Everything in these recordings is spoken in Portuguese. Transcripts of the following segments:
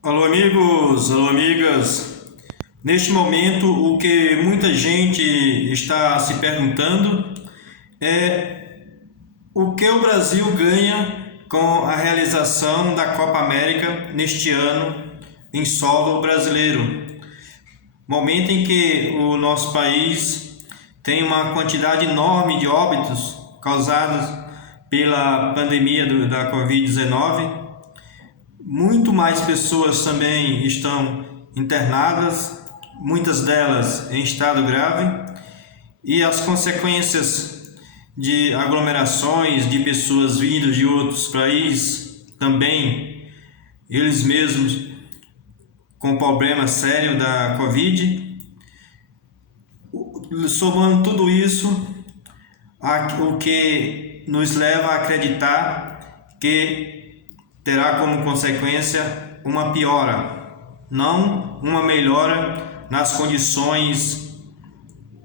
Alô, amigos, alô, amigas. Neste momento, o que muita gente está se perguntando é o que o Brasil ganha com a realização da Copa América neste ano em solo brasileiro. Momento em que o nosso país tem uma quantidade enorme de óbitos causados pela pandemia da Covid-19. Muito mais pessoas também estão internadas, muitas delas em estado grave, e as consequências de aglomerações de pessoas vindas de outros países também, eles mesmos com problema sério da Covid. Somando tudo isso, o que nos leva a acreditar que terá como consequência uma piora, não uma melhora nas condições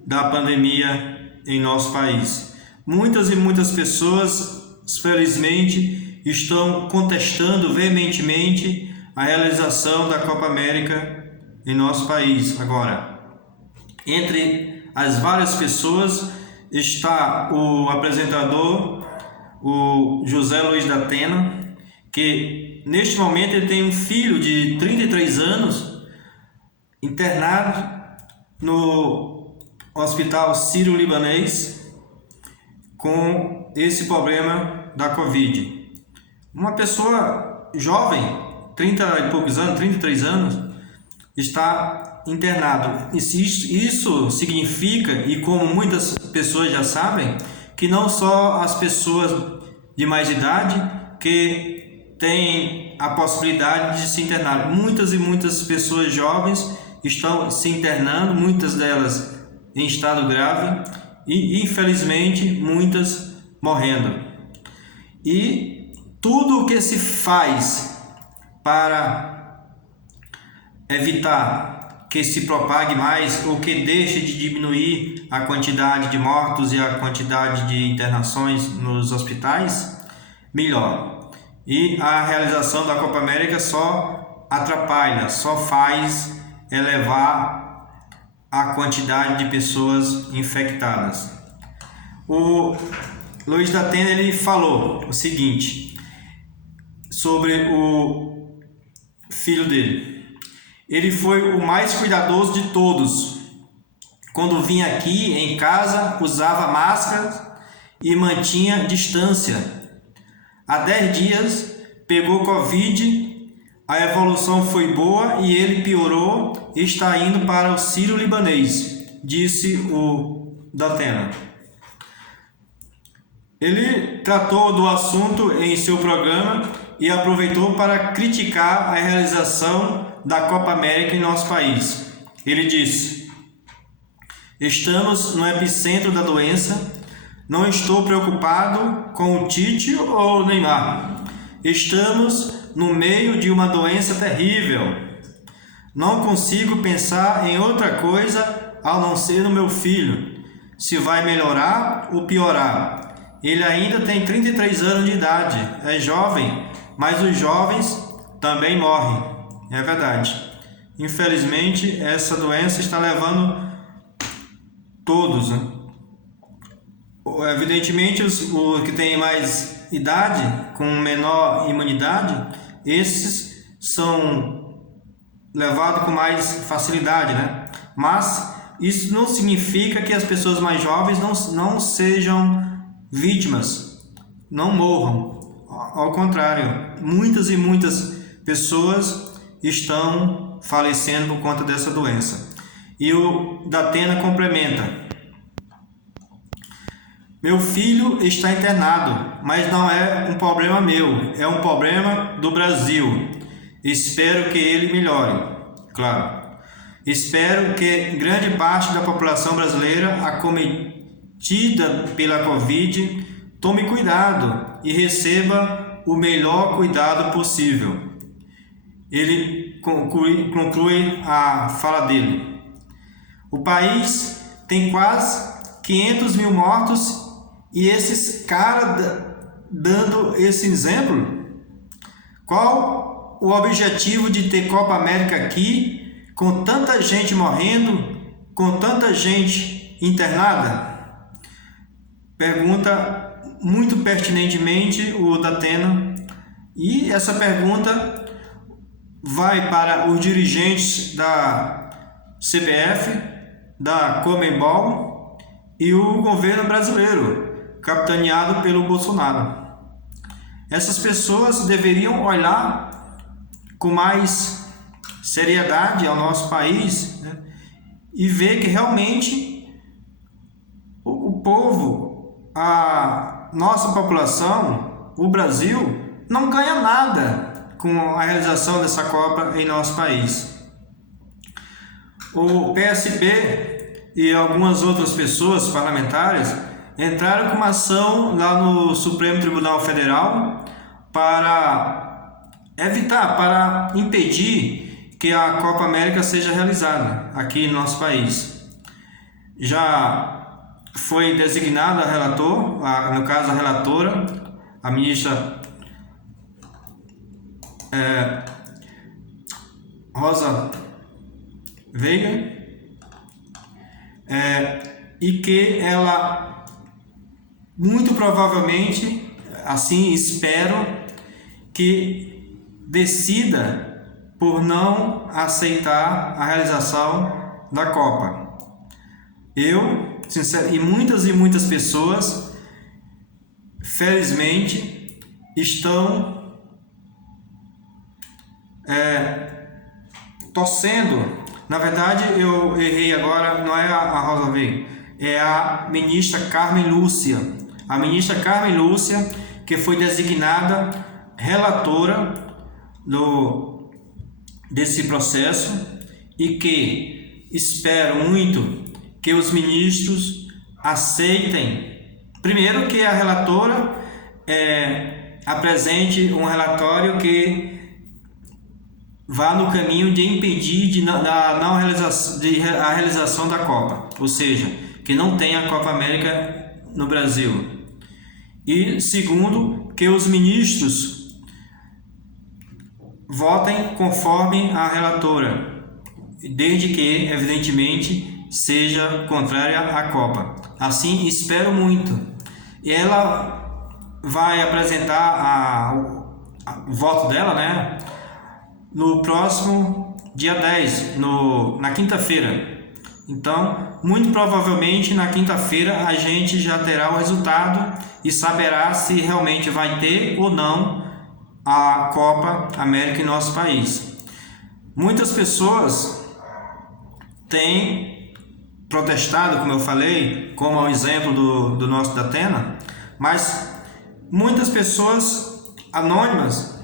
da pandemia em nosso país. Muitas e muitas pessoas, felizmente, estão contestando veementemente a realização da Copa América em nosso país. Agora, entre as várias pessoas está o apresentador, o José Luiz da Atena, que neste momento ele tem um filho de 33 anos internado no Hospital Sírio-Libanês com esse problema da Covid. Uma pessoa jovem, 30 e poucos anos, 33 anos, está internado. Isso significa, e como muitas pessoas já sabem, que não só as pessoas de mais idade que têm a possibilidade de se internar. Muitas e muitas pessoas jovens estão se internando, muitas delas em estado grave e, infelizmente, muitas morrendo. E tudo o que se faz para evitar que se propague mais ou que deixe de diminuir a quantidade de mortos e a quantidade de internações nos hospitais, melhor. E a realização da Copa América só atrapalha, só faz elevar a quantidade de pessoas infectadas. O Luiz da Atena ele falou o seguinte sobre o filho dele. Ele foi o mais cuidadoso de todos. Quando vinha aqui em casa, usava máscara e mantinha distância. Há 10 dias pegou Covid, a evolução foi boa e ele piorou e está indo para o Sírio-Libanês, disse o Datena. Ele tratou do assunto em seu programa e aproveitou para criticar a realização da Copa América em nosso país. Ele disse: estamos no epicentro da doença. Não estou preocupado com o Tite ou o Neymar. Estamos no meio de uma doença terrível. Não consigo pensar em outra coisa a não ser no meu filho. Se vai melhorar ou piorar. Ele ainda tem 33 anos de idade, é jovem, mas os jovens também morrem. É verdade. Infelizmente, essa doença está levando todos, né? Evidentemente, os que têm mais idade, com menor imunidade, esses são levados com mais facilidade, né? Mas isso não significa que as pessoas mais jovens não sejam vítimas, não morram. Ao contrário, muitas e muitas pessoas estão falecendo por conta dessa doença. E o Datena complementa: meu filho está internado, mas não é um problema meu, é um problema do Brasil. Espero que ele melhore. Claro. Espero que grande parte da população brasileira acometida pela Covid tome cuidado e receba o melhor cuidado possível. Ele conclui a fala dele. O país tem quase 500 mil mortos e esses caras dando esse exemplo? Qual o objetivo de ter Copa América aqui, com tanta gente morrendo, com tanta gente internada? Pergunta muito pertinentemente o Datena, e essa pergunta vai para os dirigentes da CBF, da Conmebol e o governo brasileiro, capitaneado pelo Bolsonaro. Essas pessoas deveriam olhar com mais seriedade ao nosso país, né, e ver que realmente o povo, a nossa população, o Brasil, não ganha nada com a realização dessa Copa em nosso país. O PSB e algumas outras pessoas parlamentares entraram com uma ação lá no Supremo Tribunal Federal para evitar, para impedir que a Copa América seja realizada aqui no nosso país. Já foi designado a relator, no caso a relatora, a ministra Rosa Weber, e que ela muito provavelmente, assim espero, que decida por não aceitar a realização da Copa. Eu, e muitas pessoas, felizmente, estão torcendo. Na verdade, eu errei agora, não é a Rosa Weber, é a ministra Carmen Lúcia. A ministra Carmen Lúcia, que foi designada relatora desse processo, e que espero muito que os ministros aceitem. Primeiro, que a relatora apresente um relatório que vá no caminho de impedir a realização da Copa, ou seja, que não tenha a Copa América no Brasil. E segundo, que os ministros votem conforme a relatora, desde que, evidentemente, seja contrária à Copa. Assim, espero muito. E ela vai apresentar o voto dela, né, no próximo dia 10, na quinta-feira. Então, muito provavelmente na quinta-feira a gente já terá o resultado e saberá se realmente vai ter ou não a Copa América em nosso país. Muitas pessoas têm protestado, como eu falei, como é o exemplo do nosso Datena, mas muitas pessoas anônimas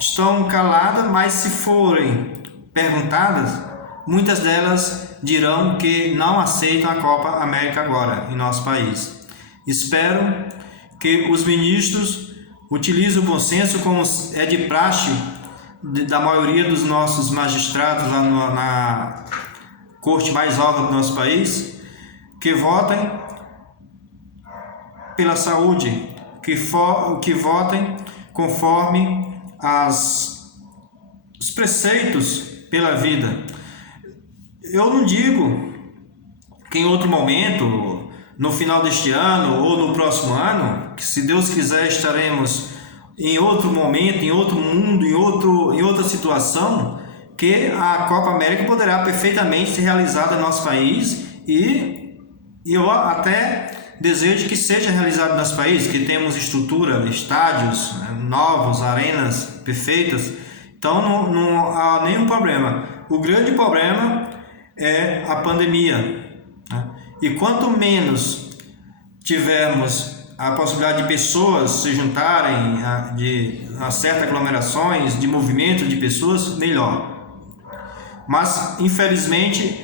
estão caladas, mas se forem perguntadas, muitas delas dirão que não aceitam a Copa América agora em nosso país. Espero que os ministros utilizem o bom senso, como é de praxe da maioria dos nossos magistrados lá na corte mais alta do nosso país, que votem pela saúde, que votem conforme os preceitos pela vida. Eu não digo que em outro momento, no final deste ano ou no próximo ano, que se Deus quiser estaremos em outro momento, em outro mundo, em outra situação, que a Copa América poderá perfeitamente ser realizada no nosso país, e eu até desejo que seja realizado no nosso país, que temos estrutura, estádios novos, arenas perfeitas. Então não há nenhum problema. O grande problema é a pandemia, né? E quanto menos tivermos a possibilidade de pessoas se juntarem, a certas aglomerações, de movimento de pessoas, melhor. Mas, infelizmente,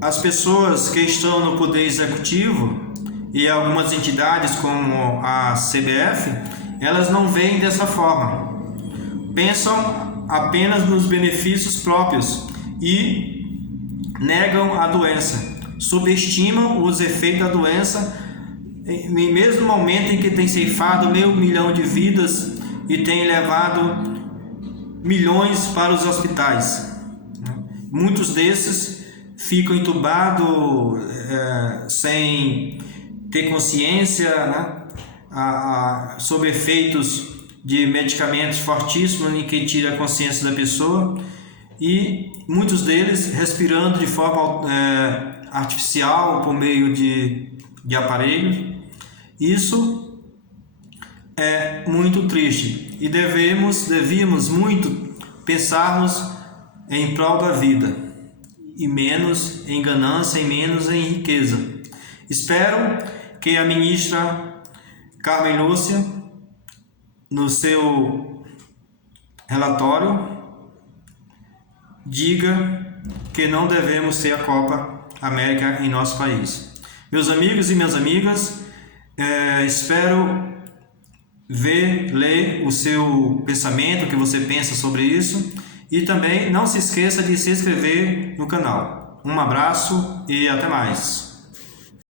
as pessoas que estão no poder executivo e algumas entidades como a CBF, elas não veem dessa forma. Pensam apenas nos benefícios próprios e negam a doença, subestimam os efeitos da doença, mesmo no momento em que tem ceifado 500 mil de vidas e tem levado milhões para os hospitais. Muitos desses ficam entubados sem ter consciência, né, sob efeitos de medicamentos fortíssimos em que tira a consciência da pessoa, e muitos deles respirando de forma artificial por meio de aparelhos. Isso é muito triste e devíamos muito pensarmos em prol da vida e menos em ganância e menos em riqueza. Espero que a ministra Carmen Lúcia, no seu relatório, diga que não devemos ter a Copa América em nosso país. Meus amigos e minhas amigas, espero ler o seu pensamento, o que você pensa sobre isso, e também não se esqueça de se inscrever no canal. Um abraço e até mais.